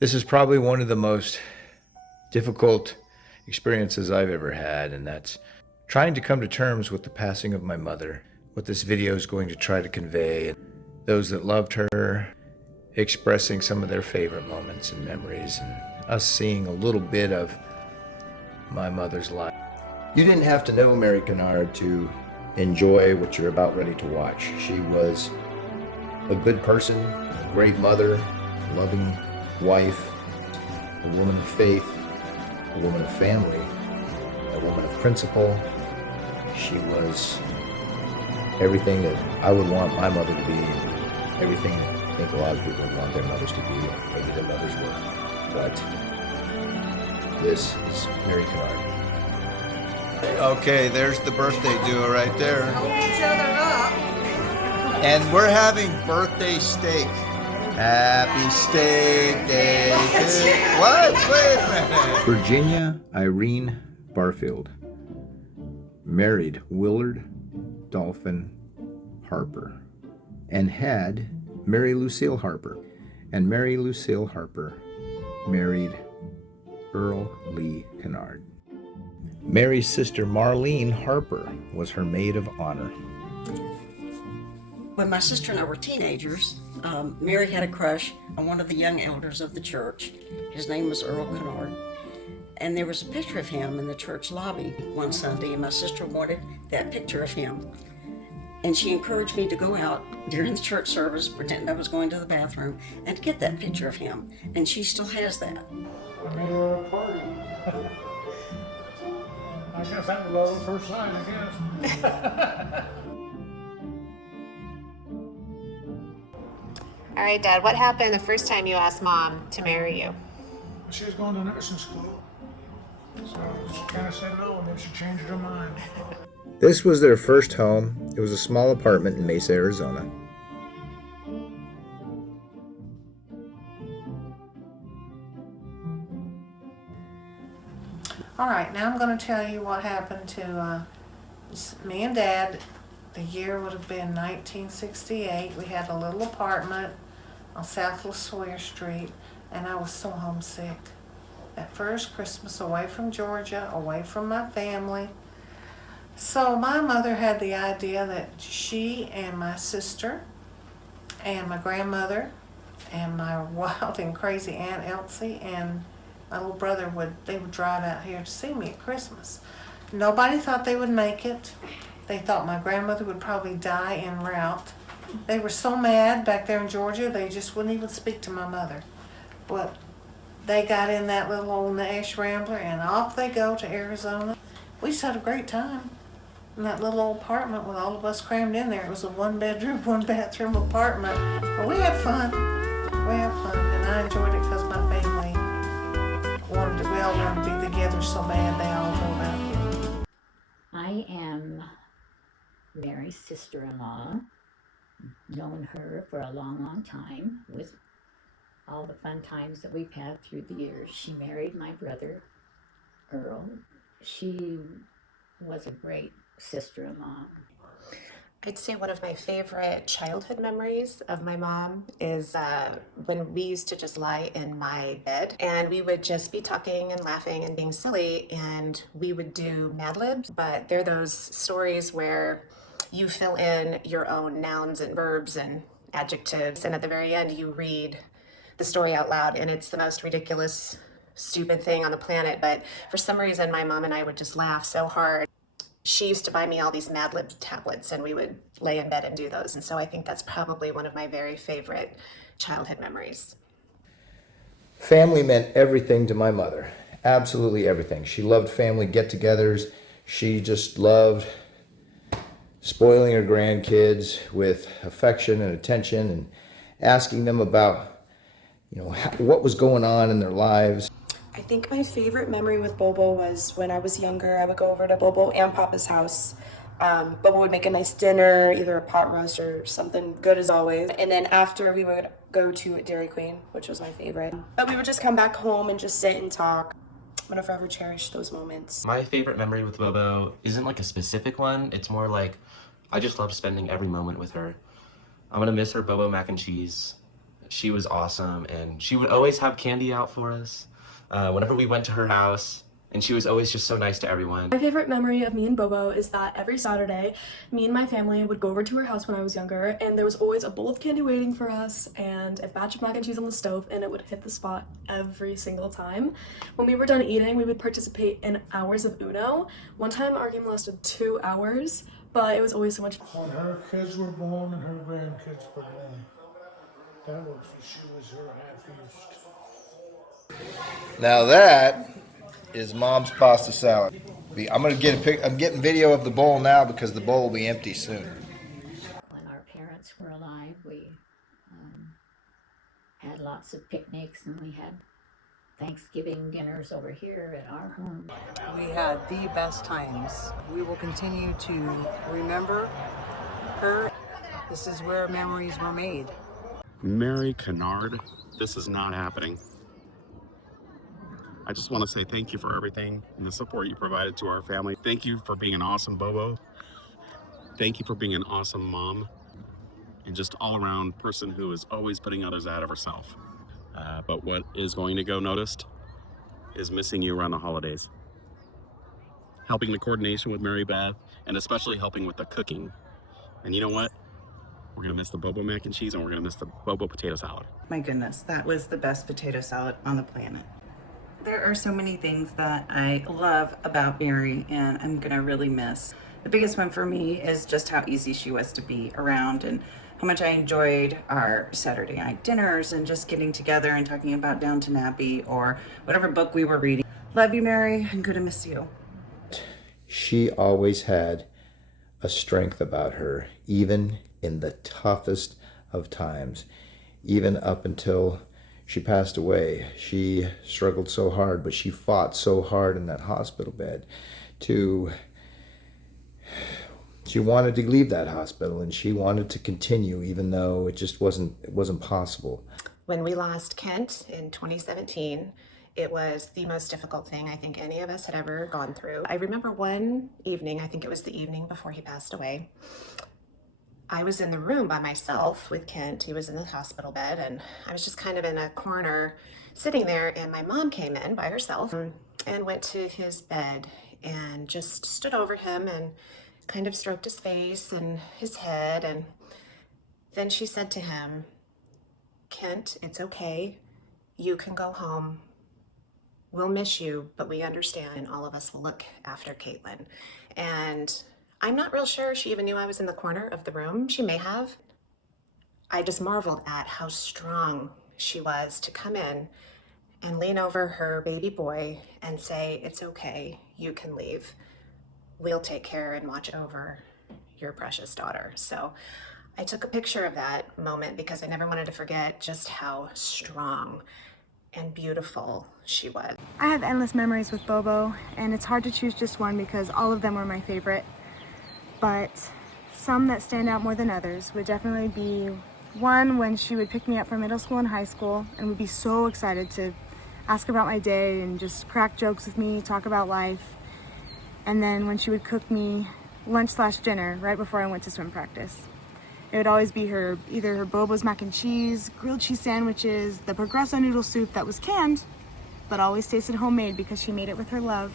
This is probably one of the most difficult experiences I've ever had, and that's trying to come to terms with the passing of my mother. What this video is going to try to convey, those that loved her, expressing some of their favorite moments and memories, and us seeing a little bit of my mother's life. You didn't have to know Mary Kinnaird to enjoy what you're about ready to watch. She was a good person, a great mother, a loving wife, a woman of faith, a woman of family, a woman of principle. She was everything that I would want my mother to be, and everything I think a lot of people would want their mothers to be, or maybe their mothers were. But this is Mary Kinnaird. Okay, there's the birthday duo right there. Help each other up. And we're having birthday steak. Happy steak day to you. What? Wait a minute. Virginia Irene Barfield married Willard Dolphin Harper and had Mary Lucille Harper. And Mary Lucille Harper married Earl Lee Kinnaird. Mary's sister Marlene Harper was her maid of honor. When my sister and I were teenagers, Mary had a crush on one of the young elders of the church. His name was Earl Kinnaird. And there was a picture of him in the church lobby one Sunday, and my sister wanted that picture of him. And she encouraged me to go out during the church service, pretend I was going to the bathroom, and get that picture of him. And she still has that. I met her at a party. I guess that was love at first sight, I guess. All right, Dad, what happened the first time you asked Mom to marry you? She was going to nursing school. So she kind of said no, and then she changed her mind. This was their first home. It was a small apartment in Mesa, Arizona. All right, now I'm going to tell you what happened to me and Dad. The year would have been 1968. We had a little apartment on South LaSawyer Street, and I was so homesick. That first Christmas away from Georgia, away from my family. So my mother had the idea that she and my sister and my grandmother and my wild and crazy Aunt Elsie and my little brother would drive out here to see me at Christmas. Nobody thought they would make it. They thought my grandmother would probably die en route. They were so mad back there in Georgia, they just wouldn't even speak to my mother. But they got in that little old Nash Rambler and off they go to Arizona. We just had a great time in that little old apartment with all of us crammed in there. It was a 1-bedroom, 1-bathroom apartment. But we had fun. We had fun, and I enjoyed it because my family we all wanted to be together so bad they all drove out here. I am Mary's sister-in-law, known her for a long, long time with all the fun times that we've had through the years. She married my brother, Earl. She was a great sister-in-law. I'd say one of my favorite childhood memories of my mom is when we used to just lie in my bed and we would just be talking and laughing and being silly, and we would do Mad Libs, but they're those stories where you fill in your own nouns and verbs and adjectives, and at the very end you read the story out loud, and it's the most ridiculous, stupid thing on the planet, but for some reason my mom and I would just laugh so hard. She used to buy me all these Mad Lib tablets, and we would lay in bed and do those. And so I think that's probably one of my very favorite childhood memories. Family meant everything to my mother. Absolutely everything. She loved family get-togethers. She just loved spoiling her grandkids with affection and attention and asking them about, what was going on in their lives. I think my favorite memory with Bobo was when I was younger. I would go over to Bobo and Papa's house. Bobo would make a nice dinner, either a pot roast or something good as always. And then after we would go to Dairy Queen, which was my favorite. But we would just come back home and just sit and talk. I'm gonna forever cherish those moments. My favorite memory with Bobo isn't like a specific one. It's more like I just love spending every moment with her. I'm gonna miss her Bobo mac and cheese. She was awesome, and she would always have candy out for us whenever we went to her house, and she was always just so nice to everyone. My favorite memory of me and Bobo is that every Saturday, me and my family would go over to her house when I was younger, and there was always a bowl of candy waiting for us and a batch of mac and cheese on the stove, and it would hit the spot every single time. When we were done eating, we would participate in hours of Uno. One time our game lasted 2 hours, but it was always so much fun. When her kids were born and her grandkids were born, she was her happiest. Now that is Mom's pasta salad. I'm getting video of the bowl now because the bowl will be empty soon. When our parents were alive, we had lots of picnics, and we had Thanksgiving dinners over here at our home. We had the best times. We will continue to remember her. This is where memories were made. Mary Kinnaird, this is not happening. I just want to say thank you for everything and the support you provided to our family. Thank you for being an awesome Bobo. Thank you for being an awesome mom and just all-around person who is always putting others ahead of herself. But what is going to go noticed is missing you around the holidays. Helping the coordination with Mary Beth, and especially helping with the cooking. And you know what? We're gonna miss the Bobo mac and cheese, and we're gonna miss the Bobo potato salad. My goodness, that was the best potato salad on the planet. There are so many things that I love about Mary, and I'm gonna really miss. The biggest one for me is just how easy she was to be around, and how much I enjoyed our Saturday night dinners and just getting together and talking about Downton Abbey or whatever book we were reading. Love you, Mary. I'm gonna miss you. She always had a strength about her, even in the toughest of times. Even up until she passed away, she struggled so hard, but she fought so hard in that hospital bed she wanted to leave that hospital, and she wanted to continue, even though it wasn't possible. When we lost Kent in 2017, it was the most difficult thing I think any of us had ever gone through. I remember one evening, I think it was the evening before he passed away, I was in the room by myself with Kent. He was in the hospital bed, and I was just kind of in a corner sitting there, and my mom came in by herself and went to his bed and just stood over him and kind of stroked his face and his head, and then she said to him, "Kent, it's okay. You can go home. We'll miss you, but we understand, and all of us will look after Caitlin." And I'm not real sure she even knew I was in the corner of the room. She may have. I just marveled at how strong she was to come in and lean over her baby boy and say, "It's okay, you can leave. We'll take care and watch over your precious daughter." So I took a picture of that moment because I never wanted to forget just how strong and beautiful she was. I have endless memories with Bobo, and it's hard to choose just one because all of them were my favorite. But some that stand out more than others would definitely be one when she would pick me up from middle school and high school and would be so excited to ask about my day and just crack jokes with me, talk about life. And then when she would cook me lunch/dinner right before I went to swim practice. It would always be either her Bobo's mac and cheese, grilled cheese sandwiches, the Progresso noodle soup that was canned, but always tasted homemade because she made it with her love.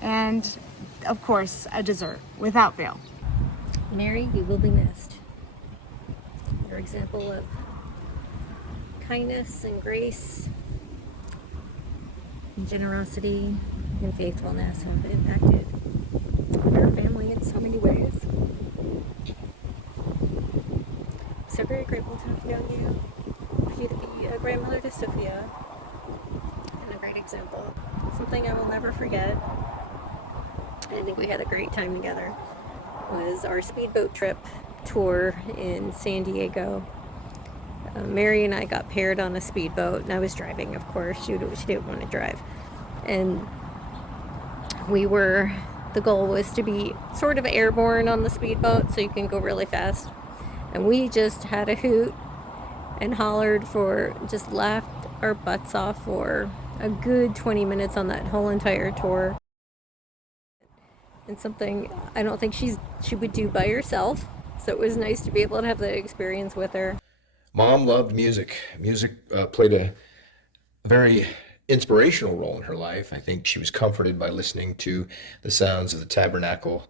And of course, a dessert, without fail. Mary, you will be missed. Your example of kindness and grace and generosity and faithfulness have impacted our family in so many ways. So very grateful to have known you, for you to be a grandmother to Sophia, and a great example. Something I will never forget, and I think we had a great time together, was our speedboat trip tour in San Diego. Mary and I got paired on a speedboat, and I was driving, of course. She didn't want to drive. And the goal was to be sort of airborne on the speedboat so you can go really fast. And we just had a hoot and hollered just laughed our butts off for a good 20 minutes on that whole entire tour. And something I don't think she would do by herself. So it was nice to be able to have that experience with her. Mom loved music. Music played a very inspirational role in her life. I think she was comforted by listening to the sounds of the tabernacle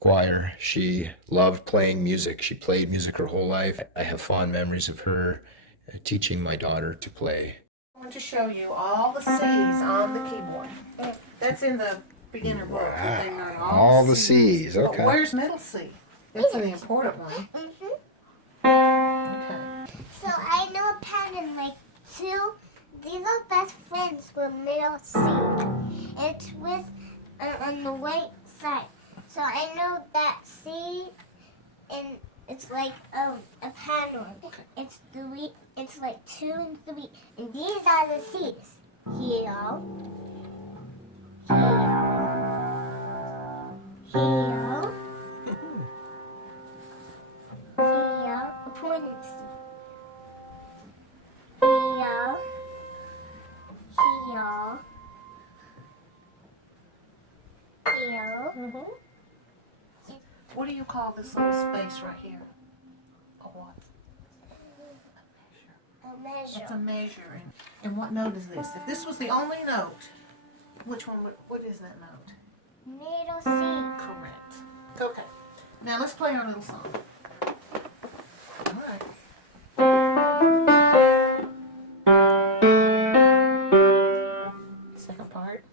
choir. She loved playing music. She played music her whole life. I have fond memories of her teaching my daughter to play. I want to show you all the C's on the keyboard. That's in the beginner book. They learn All the C's, But okay. where's middle C? That's an important one. Okay. So I know a pattern like two. These are best friends with middle C. It's with on the right side. So I know that C, and it's like a pattern. It's three. It's like 2 and 3, and these are the C's. Here, here, here, a pointed C. Here, here, here. What do you call this little space right here? A what? A measure. It's a measure. And what note is this? If this was the only note, which one? What is that note? Middle C. Correct. Okay. Now let's play our little song. All right. Second part.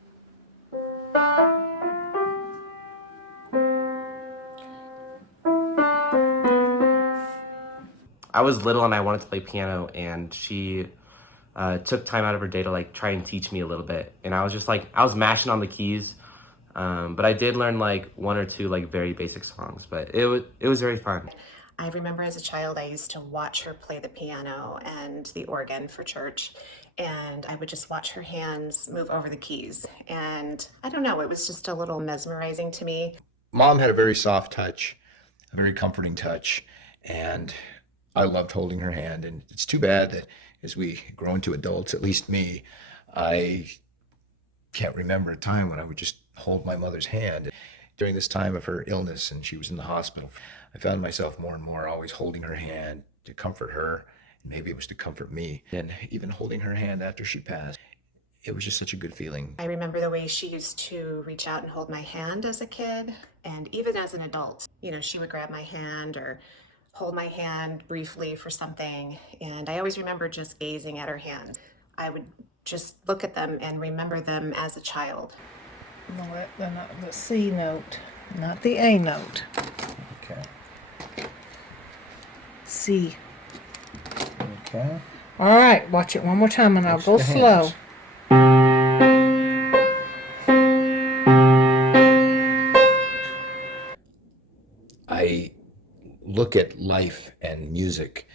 I was little and I wanted to play piano, and she took time out of her day to like try and teach me a little bit. And I was just like, I was mashing on the keys, but I did learn like 1 or 2 like very basic songs. But it was very fun. I remember as a child, I used to watch her play the piano and the organ for church, and I would just watch her hands move over the keys. And I don't know, it was just a little mesmerizing to me. Mom had a very soft touch, a very comforting touch, and I loved holding her hand. And it's too bad that as we grow into adults, at least me, I can't remember a time when I would just hold my mother's hand. During this time of her illness and she was in the hospital, I found myself more and more always holding her hand to comfort her. And maybe it was to comfort me. And even holding her hand after she passed, it was just such a good feeling. I remember the way she used to reach out and hold my hand as a kid, and even as an adult. You know, she would grab my hand or hold my hand briefly for something, and I always remember just gazing at her hands. I would just look at them and remember them as a child. No, the C note, not the A note. Okay. C. Okay. All right, watch it one more time and I'll Watch go the slow. I look at life and music,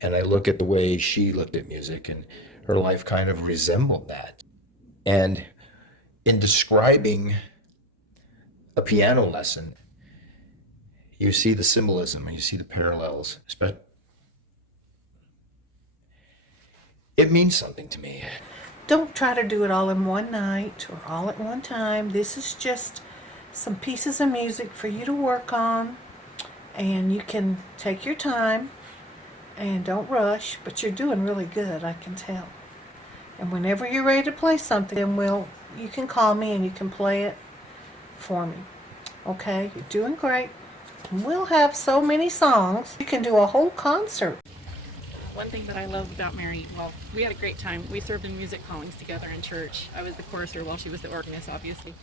and I look at the way she looked at music, and her life kind of resembled that. And in describing a piano lesson, you see the symbolism and you see the parallels. It means something to me. Don't try to do it all in one night or all at one time. This is just some pieces of music for you to work on, and you can take your time and don't rush, but you're doing really good, I can tell. And whenever you're ready to play something, then you can call me and you can play it for me. Okay, you're doing great. We'll have so many songs. You can do a whole concert. One thing that I love about Mary, well, we had a great time. We served in music callings together in church. I was the chorister while she was the organist, obviously.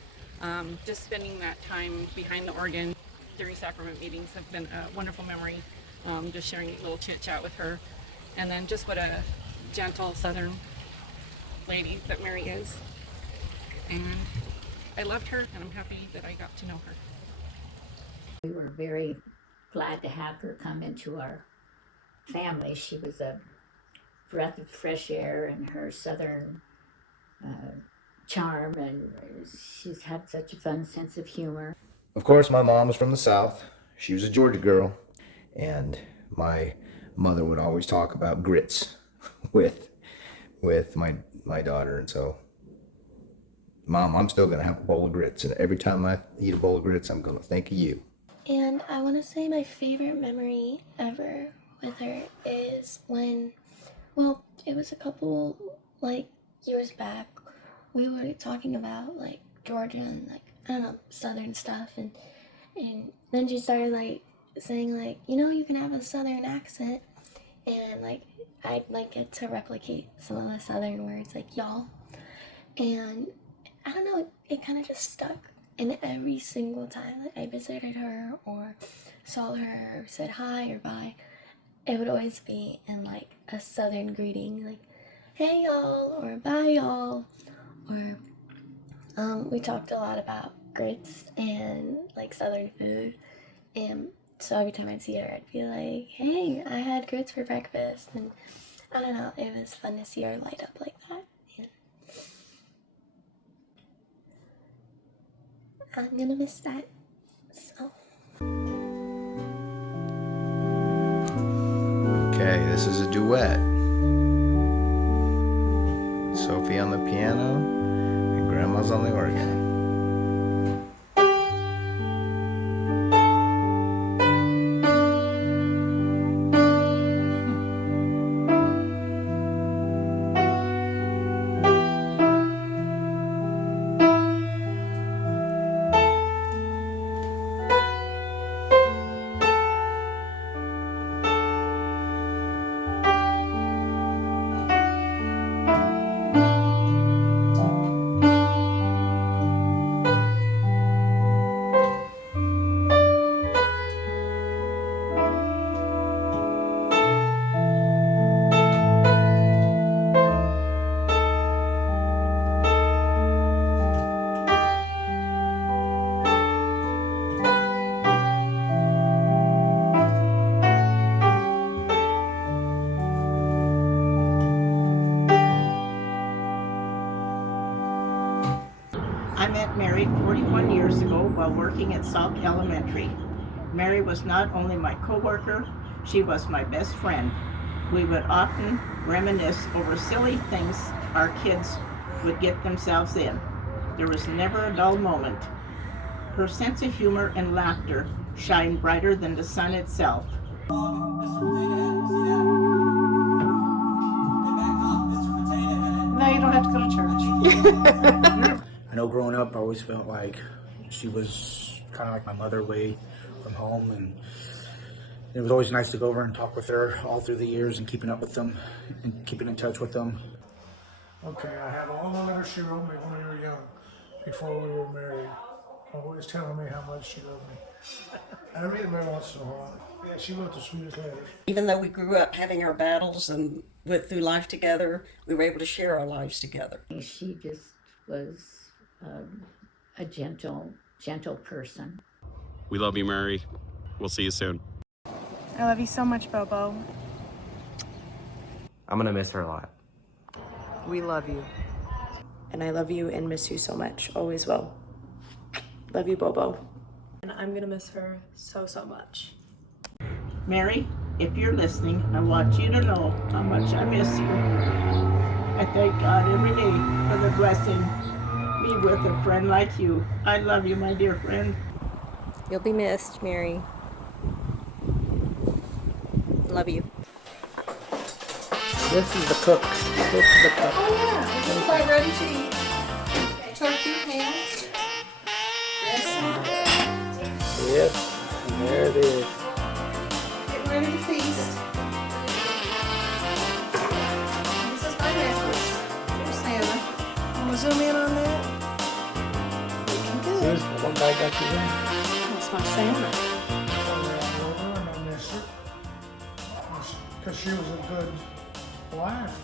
Just spending that time behind the organ during sacrament meetings have been a wonderful memory. Just sharing a little chit chat with her. And then just what a gentle Southern lady that Mary is. And I loved her, and I'm happy that I got to know her. We were very glad to have her come into our family. She was a breath of fresh air in her Southern charm, and she's had such a fun sense of humor. Of course, my mom was from the South. She was a Georgia girl, and my mother would always talk about grits with my daughter. And so, Mom, I'm still gonna have a bowl of grits, and every time I eat a bowl of grits, I'm gonna think of you. And I want to say my favorite memory ever with her is when, well, it was a couple, like, years back. We were talking about, like, Georgia and, like, I don't know, southern stuff, and then she started, like, saying, like, you know, you can have a southern accent, and, like, I'd, like, get to replicate some of the southern words, like, y'all, and I don't know, it kind of just stuck, and every single time that I visited her, or saw her, or said hi or bye, it would always be in, like, a southern greeting, like, hey, y'all, or bye, y'all, or, we talked a lot about grits and, like, southern food, and so every time I'd see her, I'd be like, hey, I had grits for breakfast, and I don't know, it was fun to see her light up like that, and I'm gonna miss that, so. Okay, this is a duet. Sophie on the piano and Grandma's on the organ. I met Mary 41 years ago while working at Salk Elementary. Mary was not only my coworker, she was my best friend. We would often reminisce over silly things our kids would get themselves in. There was never a dull moment. Her sense of humor and laughter shined brighter than the sun itself. Now you don't have to go to church. I know growing up, I always felt like she was kind of like my mother away from home, and it was always nice to go over and talk with her all through the years and keeping up with them and keeping in touch with them. Okay, I have all the letters she wrote me when we were young, before we were married, always telling me how much she loved me. I read them every once in a while. Yeah, she wrote the sweetest letters. Even though we grew up having our battles and went through life together, we were able to share our lives together. She just was a gentle person. We love you, Mary. We'll see you soon. I love you so much, Bobo. I'm gonna miss her a lot. We love you. And I love you and miss you so much. Always will. Love you, Bobo. And I'm gonna miss her so much. Mary, if you're listening, I want you to know how much I miss you. I thank God every day for the blessing me with a friend like you. I love you, my dear friend. You'll be missed, Mary. Love you. This is the cook. This is the cook. Oh yeah, this is my ready to eat. Turkey hands. Yes, and there it is. Get ready to feast. This is my necklace. Here's Santa. Want to zoom in on that? Looking good. Here's the one guy got you there. That's my Santa. And I miss her. Because she was a good wife,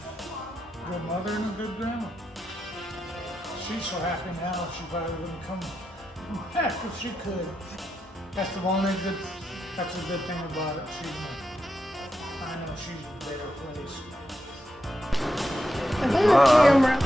good mother, and a good grandma. She's so happy now, she probably wouldn't come back if she could. That's the only good, that's a good thing about it. I know she's in a better place. Camera.